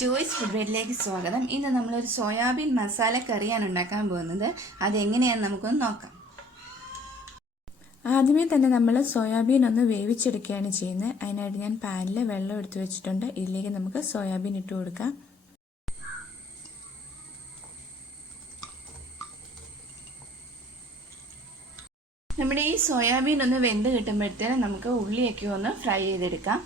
Joyce food വേയിലേക്ക് സ്വാഗതം. ഇന്ന് നമ്മളൊരു സോയാബീൻ മസാല കറിയാണ് ഉണ്ടാക്കാൻ പോകുന്നത്. അതെങ്ങനെയാണെന്ന് നമുക്കൊന്ന് നോക്കാം. ആദ്യമേ തന്നെ നമ്മൾ സോയാബീൻ ഒന്ന് വേവിച്ചെടുക്കുകയാണ് ചെയ്യുന്നത്. അതിനായിട്ട് ഞാൻ പാനിൽ വെള്ളം എടുത്തു വെച്ചിട്ടുണ്ട്. ഇതിലേക്ക് നമുക്ക് സോയാബീൻ ഇട്ട് കൊടുക്കാം. നമ്മുടെ ഈ സോയാബീൻ ഒന്ന് വെന്ത് കിട്ടുമ്പോഴത്തേനും നമുക്ക് ഉള്ളിയൊക്കെ ഒന്ന് ഫ്രൈ ചെയ്തെടുക്കാം.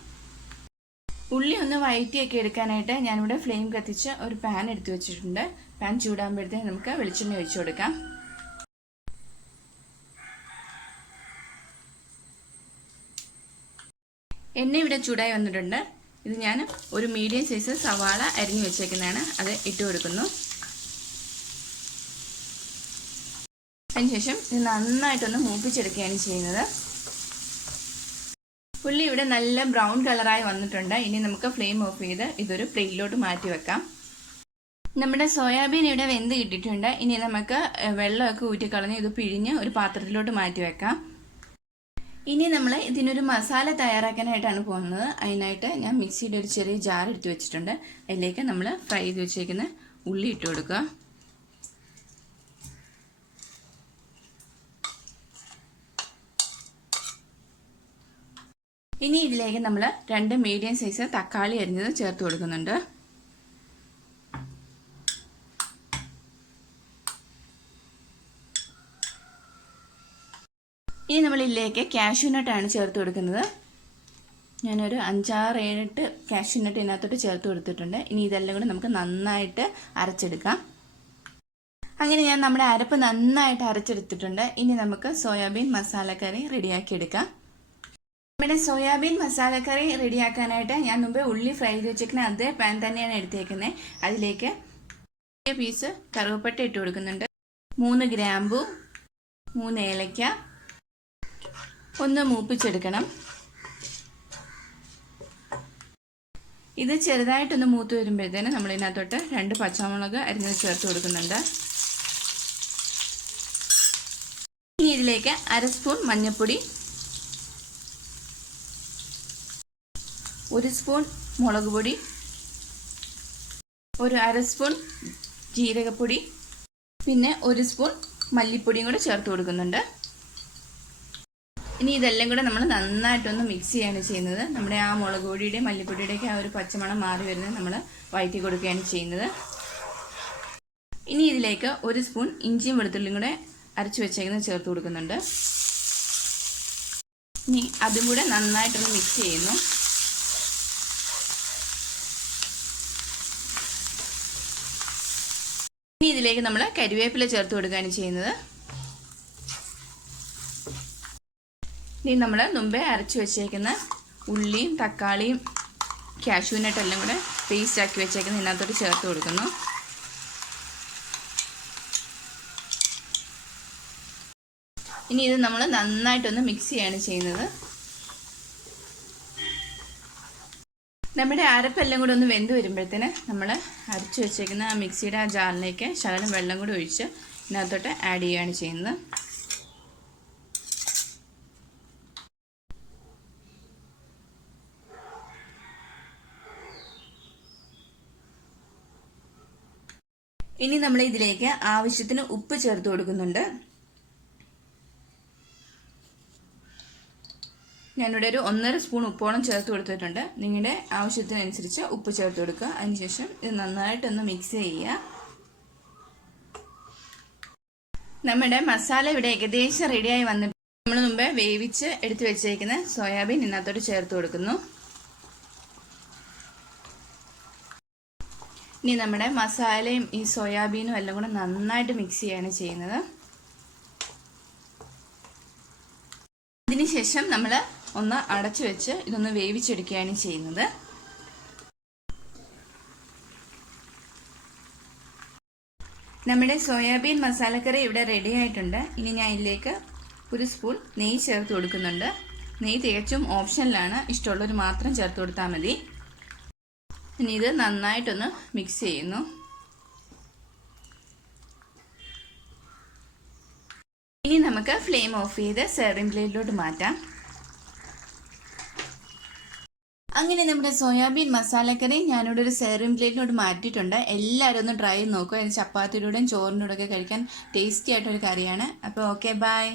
ഉള്ളി ഒന്ന് വഴറ്റിയൊക്കെ എടുക്കാനായിട്ട് ഞാനിവിടെ ഫ്ലെയിം കത്തിച്ച് ഒരു പാൻ എടുത്തു വെച്ചിട്ടുണ്ട്. പാൻ ചൂടാകുമ്പോഴത്തേക്ക് നമുക്ക് വെളിച്ചെണ്ണ ഒഴിച്ചു കൊടുക്കാം. എണ്ണ ഇവിടെ ചൂടായി വന്നിട്ടുണ്ട്. ഇത് ഞാൻ ഒരു മീഡിയം സൈസ് സവാള അരിഞ്ഞു വെച്ചേക്കുന്നതാണ്. അത് ഇട്ട് കൊടുക്കുന്നു. അതിനുശേഷം ഇത് നന്നായിട്ടൊന്ന് മൂപ്പിച്ചെടുക്കുകയാണ് ചെയ്യുന്നത്. ഉള്ളി ഇവിടെ നല്ല ബ്രൗൺ കളറായി വന്നിട്ടുണ്ട്. ഇനി നമുക്ക് ഫ്ലെയിം ഓഫ് ചെയ്ത് ഇതൊരു പ്ലേറ്റിലോട്ട് മാറ്റി വെക്കാം. നമ്മുടെ സോയാബീൻ ഇവിടെ വെന്ത് കിട്ടിയിട്ടുണ്ട്. ഇനി നമുക്ക് വെള്ളമൊക്കെ ഊറ്റിക്കളഞ്ഞ് ഇത് പിഴിഞ്ഞ് ഒരു പാത്രത്തിലോട്ട് മാറ്റി വെക്കാം. ഇനി നമ്മൾ ഇതിനൊരു മസാല തയ്യാറാക്കാനായിട്ടാണ് പോകുന്നത്. അതിനായിട്ട് ഞാൻ മിക്സിയുടെ ഒരു ചെറിയ ജാർ എടുത്ത് വെച്ചിട്ടുണ്ട്. അതിലേക്ക് നമ്മൾ ഫ്രൈ ചെയ്ത് വെച്ചേക്കുന്ന ഉള്ളി ഇട്ട് കൊടുക്കുക. ഇനി ഇതിലേക്ക് നമ്മൾ 2 മീഡിയം സൈസ് തക്കാളി അരിഞ്ഞത് ചേർത്ത് കൊടുക്കുന്നുണ്ട്. ഇനി നമ്മൾ ഇതിലേക്ക് കാഷ്യൂനട്ടാണ് ചേർത്ത് കൊടുക്കുന്നത്. ഞാനൊരു 5-6-7 കാഷ്യൂനട്ട് ഇതിനകത്തോട്ട് ചേർത്ത് കൊടുത്തിട്ടുണ്ട്. ഇനി ഇതെല്ലാം കൂടെ നമുക്ക് നന്നായിട്ട് അരച്ചെടുക്കാം. അങ്ങനെ ഞാൻ നമ്മുടെ അരപ്പ് നന്നായിട്ട് അരച്ചെടുത്തിട്ടുണ്ട്. ഇനി നമുക്ക് സോയാബീൻ മസാലക്കറി റെഡിയാക്കി എടുക്കാം. നമ്മുടെ സോയാബീൻ മസാലക്കറി റെഡിയാക്കാനായിട്ട് ഞാൻ മുമ്പ് ഉള്ളി ഫ്രൈ ചെയ്ത് വെച്ചേക്കുന്ന അതേ പാൻ തന്നെയാണ് എടുത്തേക്കുന്നത്. അതിലേക്ക് പീസ് കറുവപ്പട്ട ഇട്ട് കൊടുക്കുന്നുണ്ട്. 3 ഗ്രാമ്പു, 3 ഏലക്ക ഒന്ന് മൂപ്പിച്ചെടുക്കണം. ഇത് ചെറുതായിട്ടൊന്ന് മൂത്ത് വരുമ്പോഴത്തേന് നമ്മൾ ഇതിനകത്തോട്ട് 2 പച്ചമുളക് അരിഞ്ഞത് ചേർത്ത് കൊടുക്കുന്നുണ്ട്. ഇനി ഇതിലേക്ക് 1/2 സ്പൂൺ മഞ്ഞൾപ്പൊടി, 1 സ്പൂൺ മുളക് പൊടി, ഒരു 1/2 സ്പൂൺ ജീരകപ്പൊടി, പിന്നെ 1 സ്പൂൺ മല്ലിപ്പൊടിയും കൂടെ ചേർത്ത് കൊടുക്കുന്നുണ്ട്. ഇനി ഇതെല്ലാം കൂടെ നമ്മൾ നന്നായിട്ടൊന്ന് മിക്സ് ചെയ്യാണ് ചെയ്യുന്നത്. നമ്മുടെ ആ മുളക് പൊടിയുടെയും മല്ലിപ്പൊടിയുടെയൊക്കെ ആ ഒരു പച്ചമണം മാറി വരുന്നത് നമ്മൾ വഴറ്റി കൊടുക്കുകയാണ് ചെയ്യുന്നത്. ഇനി ഇതിലേക്ക് 1 സ്പൂൺ ഇഞ്ചിയും വെളുത്തുള്ളിയും കൂടെ അരച്ചു വെച്ചേക്കുന്നത് ചേർത്ത് കൊടുക്കുന്നുണ്ട്. ഇനി അതും കൂടെ നന്നായിട്ടൊന്ന് മിക്സ് ചെയ്യുന്നു. ഇനി ഇതിലേക്ക് നമ്മൾ കരിവേപ്പില ചേർത്ത് കൊടുക്കുകയാണ് ചെയ്യുന്നത്. ഇനി നമ്മൾ മുമ്പേ അരച്ചു വെച്ചേക്കുന്ന ഉള്ളിയും തക്കാളിയും കാഷ്യൂനട്ടെല്ലാം കൂടെ പേസ്റ്റ് ആക്കി വെച്ചേക്കുന്ന ഇതിനകത്തോട്ട് ചേർത്ത് കൊടുക്കുന്നു. ഇനി ഇത് നമ്മൾ നന്നായിട്ടൊന്ന് മിക്സ് ചെയ്യാണ് ചെയ്യുന്നത്. നമ്മുടെ അരപ്പെല്ലാം കൂടെ ഒന്ന് വെന്ത് വരുമ്പോഴത്തേന് നമ്മൾ അരച്ച് വെച്ചേക്കുന്ന ആ മിക്സിയുടെ ആ ജാറിലേക്ക് ശകലം വെള്ളം കൂടി ഒഴിച്ച് ഇതിനകത്തോട്ട് ആഡ് ചെയ്യുകയാണ് ചെയ്യുന്നത്. ഇനി നമ്മൾ ഇതിലേക്ക് ആവശ്യത്തിന് ഉപ്പ് ചേർത്ത് കൊടുക്കുന്നുണ്ട്. ഞാനിവിടെ ഒരു 1.5 സ്പൂൺ ഉപ്പോളം ചേർത്ത് കൊടുത്തിട്ടുണ്ട്. നിങ്ങളുടെ ആവശ്യത്തിനനുസരിച്ച് ഉപ്പ് ചേർത്ത് കൊടുക്കുക. അതിനുശേഷം ഇത് നന്നായിട്ടൊന്ന് മിക്സ് ചെയ്യുക. നമ്മുടെ മസാല ഇവിടെ ഏകദേശം റെഡിയായി വന്നിട്ട് നമ്മൾ മുമ്പേ വേവിച്ച് എടുത്ത് വെച്ചേക്കുന്ന സോയാബീൻ ഇതിനകത്തോട്ട് ചേർത്ത് കൊടുക്കുന്നു. ഇനി നമ്മുടെ മസാലയും ഈ സോയാബീനും എല്ലാം കൂടെ നന്നായിട്ട് മിക്സ് ചെയ്യാണ് ചെയ്യുന്നത്. അതിനുശേഷം നമ്മൾ ഒന്ന് അടച്ചു വെച്ച് ഇതൊന്ന് വേവിച്ചെടുക്കുകയാണ് ചെയ്യുന്നത്. നമ്മുടെ സോയാബീൻ മസാലക്കറി ഇവിടെ റെഡി ആയിട്ടുണ്ട്. ഇനി ഞാൻ ഇതിലേക്ക് 1 സ്പൂൺ നെയ്യ് ചേർത്ത് കൊടുക്കുന്നുണ്ട്. നെയ്യ് തികച്ചും ഓപ്ഷനിലാണ്. ഇഷ്ടമുള്ളവർ മാത്രം ചേർത്ത് കൊടുത്താൽ മതി. ഇനി ഇത് നന്നായിട്ടൊന്ന് മിക്സ് ചെയ്യുന്നു. ഇനി നമുക്ക് ഫ്ലെയിം ഓഫ് ചെയ്ത് സെർവിംഗ് പ്ലേറ്റിലോട്ട് മാറ്റാം. അങ്ങനെ നമ്മുടെ സോയാബീൻ മസാലക്കറി ഞാനിവിടെ ഒരു സെർവിങ് പ്ലേറ്റിലോട്ട് മാറ്റിയിട്ടുണ്ട്. എല്ലാവരും ഒന്ന് ട്രൈ ചെയ്ത് നോക്കുക. അതിന് ചപ്പാത്തിയുടെയും ചോറിൻ്റെ ഒക്കെ കഴിക്കാൻ ടേസ്റ്റി ആയിട്ടൊരു കറിയാണ്. അപ്പോൾ ഓക്കെ, ബൈ.